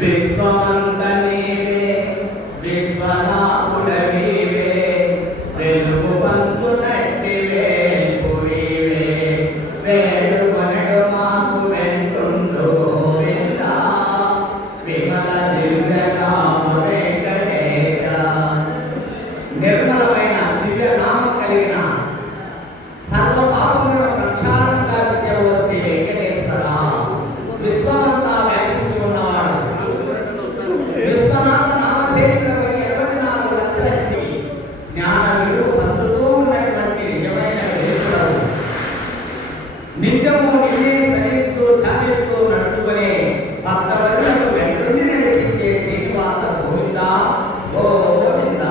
విశ్వమంత నీవే విశ్వనాథుడవీవే వెలుగు పంచునట్టివే పురీవే వేడుకొనడు మాకు వెంటుండు గోవింద విమల దివ్యనామ వెంకటేశ. నిర్మలమైన దివ్యనామం కలిగిన సర్వ పాపములను ప్రక్షాళన గావించే ఓ శ్రీ వెంకటేశ్వర, విశ్వమంతా వ్యాపించి ఉన్నవాడు. విశ్వనాథ నామధేయులకు 24 లక్షల జీవి జ్ఞాన విలువ పంచుతూ ఉన్నటువంటి నిజమైన వెలుగుడవు. నిత్యము నిన్నే స్మరిస్తూ ధ్యానిస్తూ నడుచుకునే భక్తవరులకు వెంటుండి నడిపించే శ్రీనివాస గోవింద గోవింద.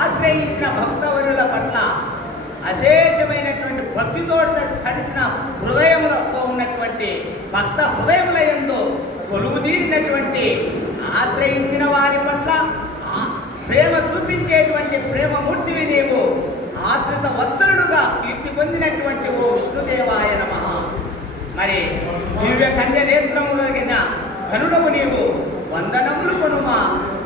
ఆశ్రయించిన భక్తవరుల పట్ల అశేషమైనటువంటి భక్తితో తడిచిన హృదయములతో ఉన్నటువంటి భక్త హృదయముల యందు కొలువుదీరినటువంటి ఆశ్రయించిన వారి పట్ల ప్రేమ చూపించేటువంటి ప్రేమమూర్తివి నీవు. ఆశ్రిత వత్సలుడుగా కీర్తి పొందినటువంటి ఓ విష్ణుదేవాయ నమః. మరి దివ్య కన్య నేత్రము కలిగిన ధనుడము నీవు. వందనములు కొనుమా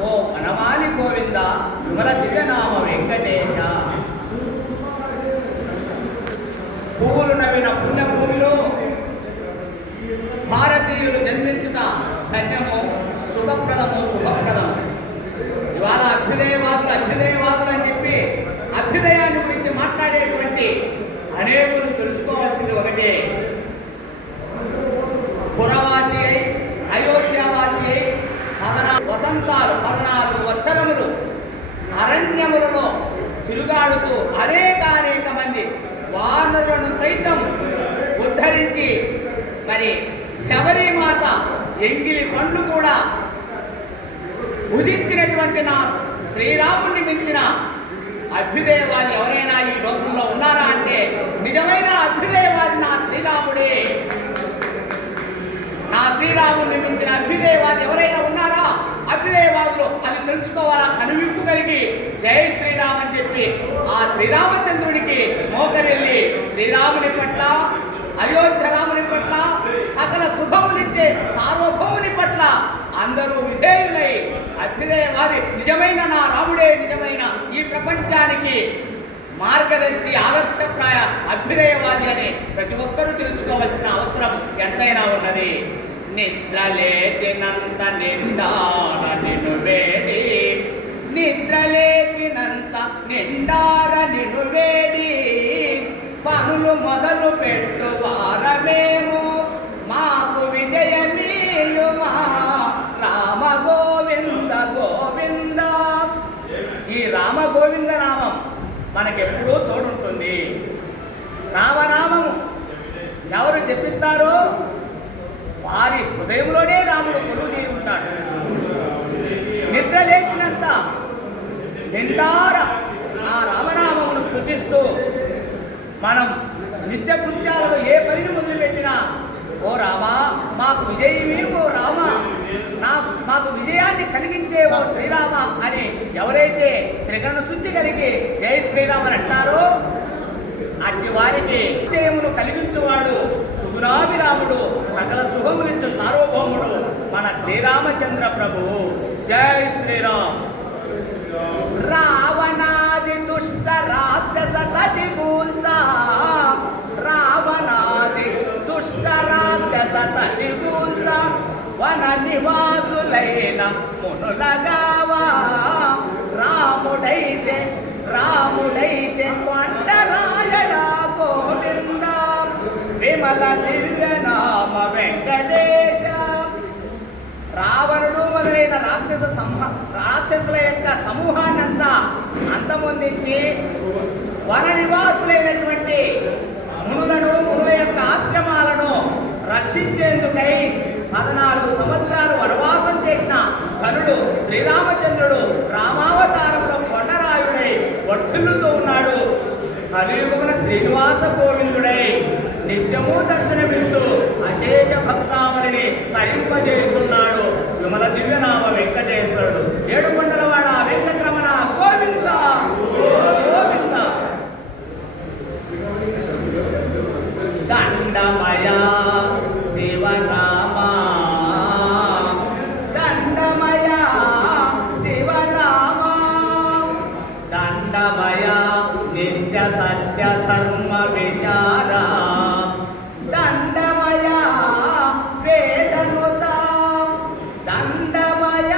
ఓ వనమాలి గోవింద విమల దివ్యనామ వెంకటేశ. పువ్వులు నవ్విన పుణ్యభూమిలో భారతీయులు జన్మించుట ధన్యము, శుభప్రదము, శుభప్రదము. ఇవాళ అభ్యుదయవాదులు అని చెప్పి అభ్యుదయాన్ని గురించి మాట్లాడేటువంటి అనేకులు తెలుసుకోవాల్సింది ఒకటే. పురవాసి అయి అయోధ్యవాసి అయి 14 వసంతాలు 14 వత్సరములు అరణ్యములలో తిరుగాడుతూ అనేక మంది వానరులను సైతం ఉద్ధరించి మరి శబరిమాత ఎంగిలి పండ్లు కూడా భుజించినటువంటి నా శ్రీరాముడిని మించిన అభ్యుదయవాది ఎవరైనా ఈ లోకంలో ఉన్నారా అంటే నిజమైన అభ్యుదయవాది నా శ్రీరాముడే. నా శ్రీరాముడిని మించిన అభ్యుదయవాది ఎవరైనా ఉన్నారా? అభ్యుదయవాదులు అది తెలుసుకోవాలా కనువిప్పు కలిగి జై శ్రీరామ్ అని చెప్పి ఆ శ్రీరామచంద్రుడికి మోకరెళ్ళి శ్రీరాముని పట్ల, అయోధ్య రాముని పట్ల, సకల శుభములిచ్చే సార్వభౌముని పట్ల అందరూ విధేయులై అభ్యుదయవాది నిజమైన నా రాముడే నిజమైన ఈ ప్రపంచానికి మార్గదర్శి ఆదర్శప్రాయ అభ్యుదయవాది అని ప్రతి ఒక్కరూ తెలుసుకోవాల్సిన అవసరం ఎంతైనా ఉన్నది. నిద్రలేచినంత నిండార నిన్ను వేడి, నిద్రలేచినంత నిండార నిన్ను వేడి, పనులు మొదలు పెట్టు వారమేము మాకు విజయమీయుమా రామ గోవింద గోవింద. ఈ రామ గోవింద నామం మనకెప్పుడూ తోడుంటుంది. రామనామము ఎవరు జపిస్తారో వారి హృదయంలోనే రాముడు కొలువుదీరి ఉంటాడు. నిద్ర లేచినంత నిండార ఆ రామనామమును స్తుతిస్తూ మనం నిత్య కృత్యాలలో ఏ పనిని మొదలుపెట్టినా ఓ రామా మాకు విజయమే, ఓ రామ మాకు విజయాన్ని కలిగించే ఓ శ్రీరామ అని ఎవరైతే త్రికరణ శుద్ధి కలిగి జై శ్రీరామ్ అని అంటారో అట్టి వారికి విజయమును కలిగించువాడు సుగుణాభిరాముడు, సకల శుభములిచ్చు సార్వభౌముడు మన శ్రీరామచంద్ర ప్రభువు. జై శ్రీరామ్. రావణాది దుష్ట రాక్షస తది గూల్చా, రావణాది దుష్ట రాక్షస తది గూల్చా, వన నివాసులైన మునులగావా రాముడైతే కొండరాయడా గోవింద విమల దివ్యనామ వెంకటేశ. రావణుడు మొదలైన రాక్షసుల యొక్క సమూహాన్నంతా అంతమొందించి వన నివాసులైనటువంటి మునుల యొక్క ఆశ్రమాలను రక్షించేందుకై 14 సంవత్సరాలు వనవాసం చేసిన ధనుడు శ్రీరామచంద్రుడు రామావతారంలో శ్రీనివాస గోవిందుడై నిత్యము దర్శనమిస్తూ అశేష భక్తామణిని తరింపజేస్తున్నాడు విమల దివ్యనామ వెంకటేశ్వరుడు. ఏడుకొండలవాడ వెంకటరమణ గోవింద గోవింద. దండమయ శివరామ దండమయ శివరామ దండమయ నిత్య సత్య ధర్మ విచార దండమయ వేదనుత దండమయ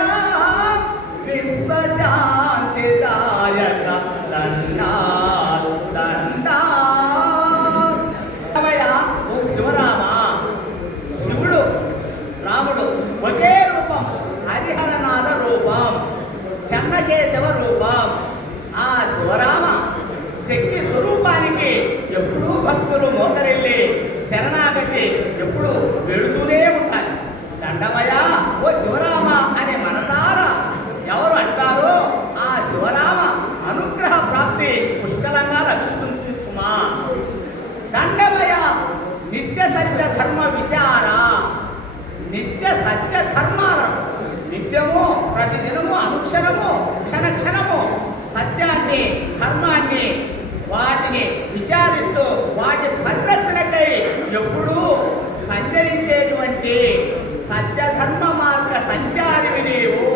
విశ్వశాంతిదాయక దండా దండా. ఓ శివరామ, శివుడు రాముడు ఒకే రూపం, హరిహరనాథ రూపం, చెన్నకేశవ రూపం. ఆ శివరామ శక్తి స్వరూపానికి ఎప్పుడూ భక్తులు మోకరిల్లి శరణాగతి ఎప్పుడు వెళుతూనే ఉంటారు. దండమయ ఓ శివరామ అనే మనసారా ఎవరు అంటారో ఆ శివరామ అనుగ్రహ ప్రాప్తి పుష్కలంగా లభిస్తుంది సుమా. దండమయ నిత్య సత్య ధర్మ విచార, నిత్య సత్య ధర్మాలను నిత్యము ప్రతిదినము అనుక్షణము క్షణ క్షణము సత్యాన్ని ధర్మాన్ని వాటిని విచారిస్తూ వాటి పరిరక్షణకై ఎప్పుడూ సంచరించేటువంటి సత్యధర్మ మార్గ సంచారివి నీవు.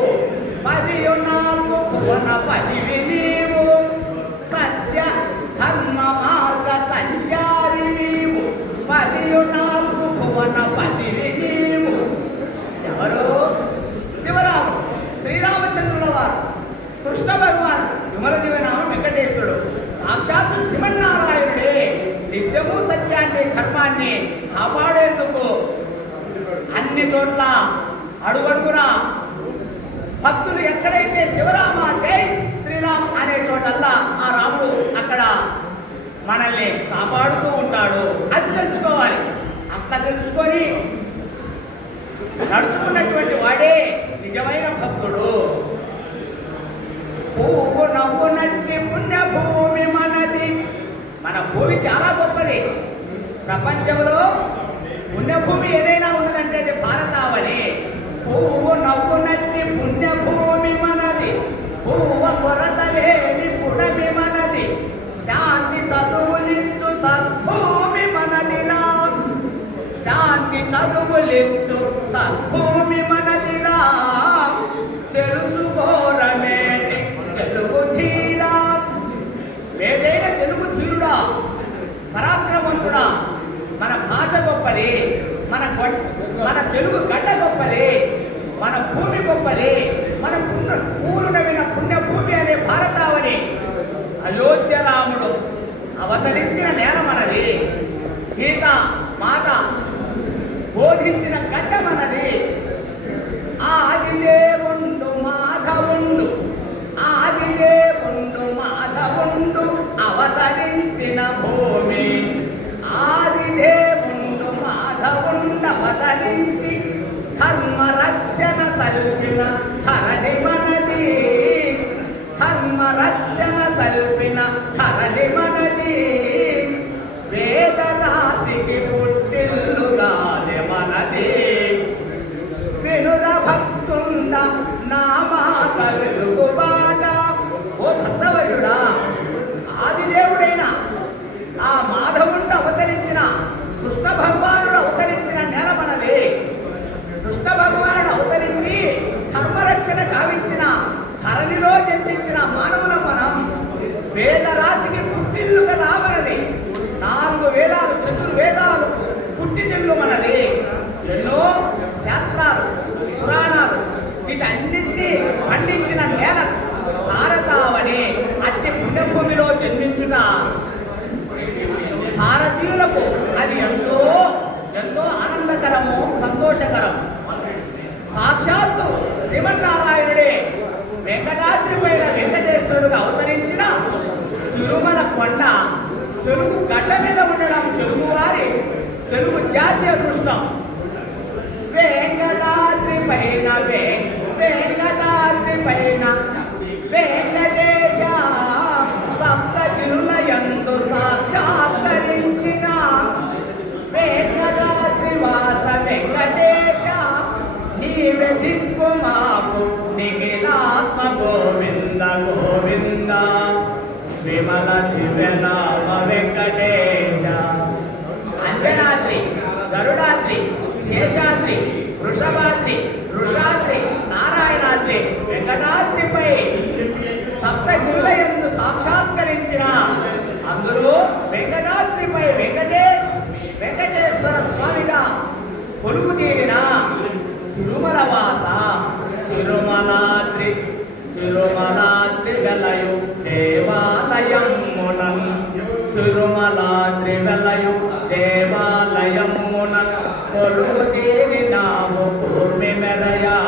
14 భువన పదివి నీవు, సత్య ధర్మ మార్గ సంచారి నీవు. 14 భువన పదివి నీవు. ఎవరు? శివరాముడు, శ్రీరామచంద్రుల వారు, కృష్ణ భగవాన్, విమల దివ్యనామ వెంకటేశ్వరుడు, సాక్షాత్తు శ్రీమన్నారాయణుడే. నిత్యము సత్యాన్ని ధర్మాన్ని కాపాడేందుకు అన్ని చోట్ల అడుగడుగున భక్తులు ఎక్కడైతే శివరామ జై శ్రీరామ్ అనే చోటల్లా ఆ రాముడు అక్కడ మనల్ని కాపాడుతూ ఉంటాడు. అది తెలుసుకోవాలి. అట్లా తెలుసుకొని నడుచుకున్నటువంటి వాడే నిజమైన భక్తుడు. పువ్వు నవ్వునట్టి పుణ్యభూమి మనది. మన భూమి చాలా గొప్పది. ప్రపంచంలో పుణ్యభూమి ఏదైనా ఉన్నదంటే అది భారతావని. పువ్వు నవ్వునట్టి పుణ్యభూమి మనది, పువ్వ కొరత లేని పుడమి మనది, శాంతి చదువులిచ్చు సద్భూమి మనదిరా, శాంతి చదువులిచ్చు సద్భూమి మనదిరా. తెలుసుకోరమేటి తెలుగు ధీరా, ఏదైన తెలుగు ధీరుడా, పరాక్రమంతుడా. మన భాష గొప్పది, మన తెలుగు గడ్డ గొప్పది, మన భూమి గొప్పది, మన పూలు నవ్విన పుణ్యభూమి అనే భారతావని. అయోధ్య రాముడు అవతరించిన నేల మనది, గీత మాత బోధించిన గడ్డ మనది. ఆదిదేవుండు మాధవుండు, ఆదిదేవుండు మాధవుండు అవతరించిన భూమి. ఆదిదేవుండు మాధవుండు అవతరించి ధర్మ రక్షణ సల్పిన ధరణి మనది, ధర్మ రక్షణ సల్పిన ధరణి మనది. వేదరాశికి పుట్టిల్లుగాది మనది, వినుర భక్తుండ నామాక వెలుగుబాట. ఓ భక్తవర్యుడా, ఆదిదేవుడైన ఆ మాధవుడు అవతరించిన కృష్ణ భగవానుడు అవతరించిన నేల మనది. కృష్ణ భగవానుడు అవతరించి ధర్మరక్షణ కావించిన ధరణిలో జన్మించిన మానవుల మనం. వేదరాశికి పుట్టిల్లు కదా మనది. 4 వేదాలు చతుర్వేదాలు పుట్టినిల్లు మనది. ఎన్నో శాస్త్రాలు పురాణాలు వీటన్నింటినీ పండించిన నేల భారతావని. అట్టి పుణ్యభూమిలో జన్మించుట భారతీయులకు అది ఎంతో ఎంతో ఆనందకరము, సంతోషకరం. సాక్షాత్తు శ్రీమన్నారాయణుడే వెంకటాద్రి పైన వెంకటేశ్వరుడుగా అవతరించిన తిరుమల కొండ తెలుగు గడ్డ మీద ఉండడం తెలుగువారి తెలుగు జాతీయ దృష్టం. వెంకటాద్రి పైన వెంకటాద్రి పైన వెంకటేశ సప్తగిరుల యందు సాక్షాత్ గోవింద విమల దివ్యనామ వెంకటేశ. అంజనాద్రి, గరుడాద్రి, శేషాద్రి, వృషభాద్రి, వృషాద్రి, నారాయణాద్రి, వెంకటాద్రిపై సప్తగిరులయందు సాక్షాత్కరించిన అందులో వెంకటాద్రిపై వెంకటేశ్వర స్వామిగా కొలువు తీరిన తిరుమల వాస తిరుమలాద్రి వెలయు దేవాలయమునన్ తిరుమలాద్రి వెలయు దేవాలయమునన్ కొలువు తీరినావు పూర్ణి మెరయా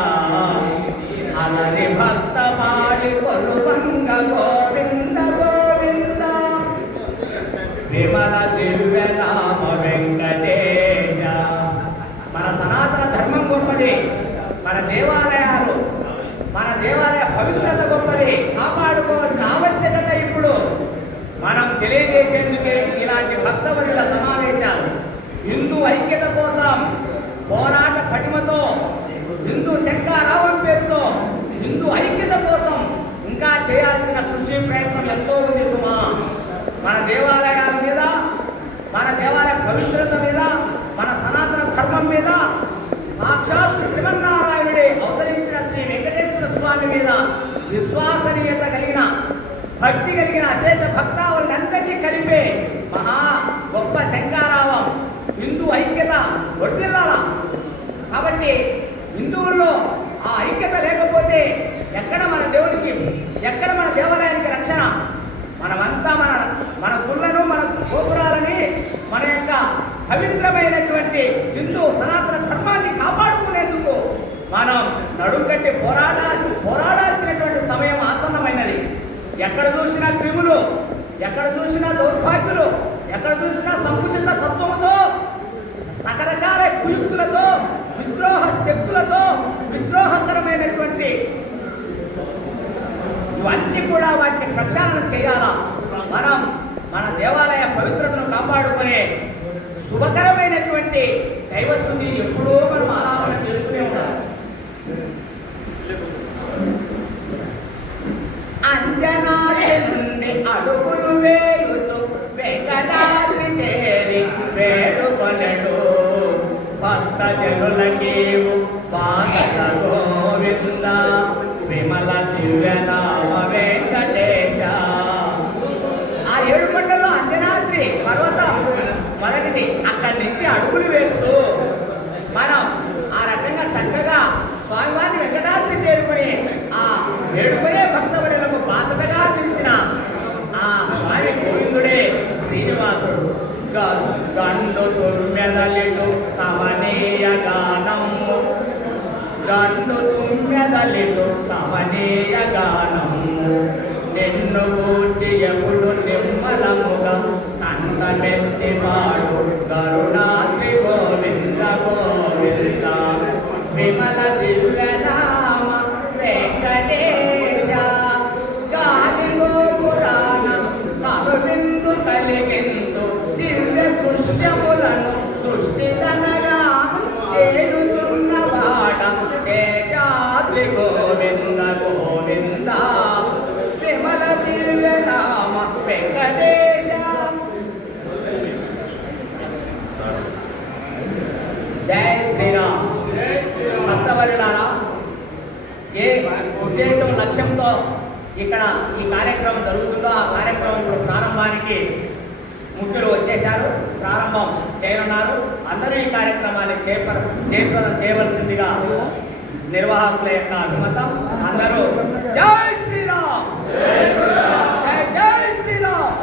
అలరి భక్త పాడి కొలువంగ గోవింద గోవింద విమల దివ్య నామ వెంకటేశ. మన సనాతన ధర్మం గొప్పది, మన దేవాలయ పవిత్రత గొప్పది. కాపాడుకోవాల్సిన ఆవశ్యకత ఇప్పుడు మనం తెలియజేసేందుకే ఇలాంటి భక్తవరుల సమావేశాలు. హిందూ ఐక్యత కోసం పోరాట పటిమతో, హిందూ శంఖారావం పేరుతో హిందూ ఐక్యత కోసం ఇంకా చేయాల్సిన కృషి ప్రయత్నం ఎంతో ఉంది సుమా. మన దేవాలయాల మీద, మన దేవాలయ పవిత్రత మీద, మన సనాతన ధర్మం మీద, సాక్షాత్ శ్రీమన్నారాయణుడే అవతరించిన శ్రీ వెంకటేశ్వర స్వామి మీద విశ్వసనీయత కలిగిన, భక్తి కలిగిన అశేష భక్తావులందరినీ కలిపే మహా గొప్ప శంఖారావం హిందూ ఐక్యత వర్ధిల్లాల. కాబట్టి హిందువుల్లో ఆ ఐక్యత లేకపోతే ఎక్కడ మన దేవుడికి, ఎక్కడ మన దేవాలయానికి రక్షణ? మనమంతా మన గుళ్ళను, మన గోపురాలని, మన యొక్క పవిత్రమైనటువంటి హిందూ సనాతన ధర్మాన్ని కాపాడుకునేందుకు మనం నడుం కట్టి పోరాడాల్సినటువంటి సమయం ఆసన్నమైనది. ఎక్కడ చూసినా క్రిములు, ఎక్కడ చూసినా దౌర్భాగ్యులు, ఎక్కడ చూసినా సంకుచిత తత్వంతో, రకరకాల కుయుక్తులతో, విద్రోహ శక్తులతో, విద్రోహకరమైనటువంటి ఇవన్నీ కూడా వాటిని ప్రక్షాళన చేయాలా. మనం మన దేవాలయ పవిత్రతను కాపాడుకునే శుభకరమైనటువంటి దైవస్థుతి ఎప్పుడూ మనం ఆరాధన చేస్తూనే ఉండాలి. అంజనాద్రి నుండి అడుగులు వేయుచు వెంకటాద్రి చేరి వేడుకొనెడు భక్త జనులకేవు వాసన గోవింద విమల దివ్యనామ వెంకటేశ. ఆ ఏడుకొండలో అంజనాద్రి పర్వతం మొదటిది. అక్కడి నుంచి అడుగులు వేస్తూ మనం ఆ రకంగా చక్కగా స్వామివారిని వెంకటాద్రి చేరుకుని ఆ వేడుకునే భక్తవరులకు బాసటగా నిలిచిన ఆ స్వామి గోవిందుడే శ్రీనివాసుడు. గండు తుమ్మెదలిటు కమనీయ గానము, గండు తుమ్మెదలిటు కమనీయ గానము, నిన్ను కూర్చి ఎప్పుడు నిమ్మలముగా కంఠమెత్తి వాడు గరుడాద్రి గోవింద గోవింద విమల దివ్య నామ వెంకటేశ. గాలి గోపురాణ కనువిందు కలిగించు దివ్య దృశ్యములను దృష్టిదనగా చేయుచున్న వాడ శేషాద్రి గోవింద గోవింద విమల దివ్య నామ వెంకటేశ. జై శ్రీరామ్. భక్తవరులారా, ఏ ఉద్దేశం లక్ష్యంతో ఇక్కడ ఈ కార్యక్రమం జరుగుతుందో ఆ కార్యక్రమం ఇప్పుడు ప్రారంభానికి ముఖ్యులు వచ్చేశారు, ప్రారంభం చేయనున్నారు. అందరూ ఈ కార్యక్రమాన్ని జయప్రదం చేయవలసిందిగా నిర్వాహకుల యొక్క అభిమతం. అందరూ జై శ్రీరామ్, జై జై శ్రీరామ్.